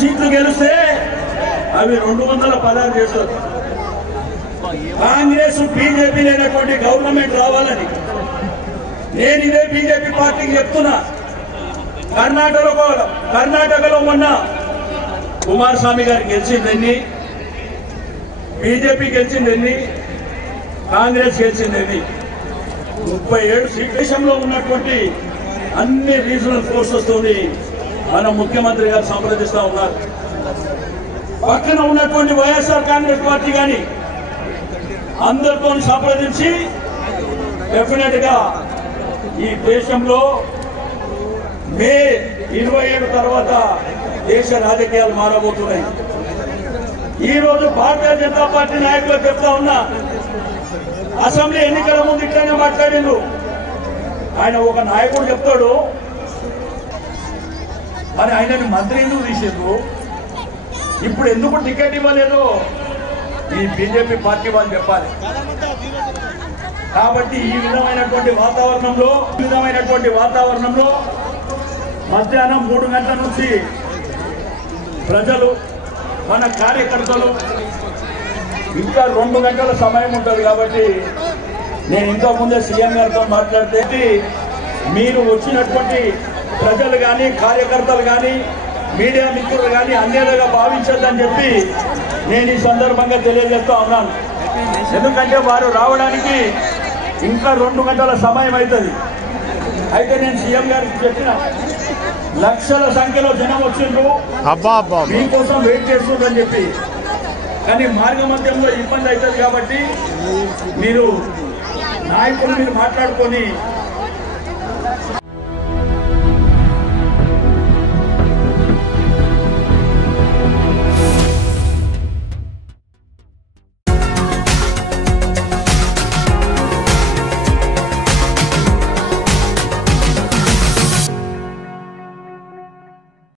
సీట్లు గెలిస్తే అవి 216 చేస్తారు. కాంగ్రెస్ బీజేపీ లేనటువంటి గవర్నమెంట్ రావాలని నేను ఇదే బీజేపీ పార్టీకి చెప్తున్నా. కర్ణాటకలో మొన్న కుమారస్వామి గారు గెలిచిందని, బీజేపీ గెలిచిందని, కాంగ్రెస్ గెలిచిందని 37 సీట్ల దేశంలో ఉన్నటువంటి అన్ని రీజనల్ ఫోర్సెస్ తోని మన ముఖ్యమంత్రి గారు సంప్రదిస్తూ ఉన్నారు. పక్కన ఉన్నటువంటి వైఎస్ఆర్ కాంగ్రెస్ పార్టీ కానీ అందరితో సంప్రదించి డెఫినెట్ గా ఈ దేశంలో మే 27 తర్వాత దేశ రాజకీయాలు మారబోతున్నాయి. ఈ రోజు భారతీయ జనతా పార్టీ నాయకులు చెప్తా ఉన్నా, అసెంబ్లీ ఎన్నికల ముందు ఇట్లానే మాట్లాడిండు. ఆయన ఒక నాయకుడు చెప్తాడు, మరి ఆయనని మంత్రి ఎందుకు తీసేందుకు, ఇప్పుడు ఎందుకు టికెట్ ఇవ్వలేదు ఈ బీజేపీ పార్టీ వాళ్ళు చెప్పాలి. కాబట్టి ఈ విధమైనటువంటి వాతావరణంలో మధ్యాహ్నం 3 గంటల నుంచి ప్రజలు, మన కార్యకర్తలు ఇంకా 2 గంటల సమయం ఉంటుంది. కాబట్టి నేను ఇంతకుముందే సీఎం గారితో మాట్లాడితే మీరు వచ్చినటువంటి ప్రజలు కానీ, కార్యకర్తలు కానీ, మీడియా మిత్రులు కానీ అన్యాయంగా భావించొద్దని చెప్పి నేను ఈ సందర్భంగా తెలియజేస్తా ఉన్నాను. ఎందుకంటే వారు రావడానికి ఇంకా 2 గంటల సమయం అవుతుంది. అయితే నేను సీఎం గారికి చెప్పిన, లక్షల సంఖ్యలో జనం వచ్చిండ్రు, మీకోసం వెయిట్ చేస్తుందని చెప్పి. కానీ మార్గ మధ్యంలో ఇబ్బంది అవుతుంది. కాబట్టి మీరు నాయకులు మాట్లాడుకొని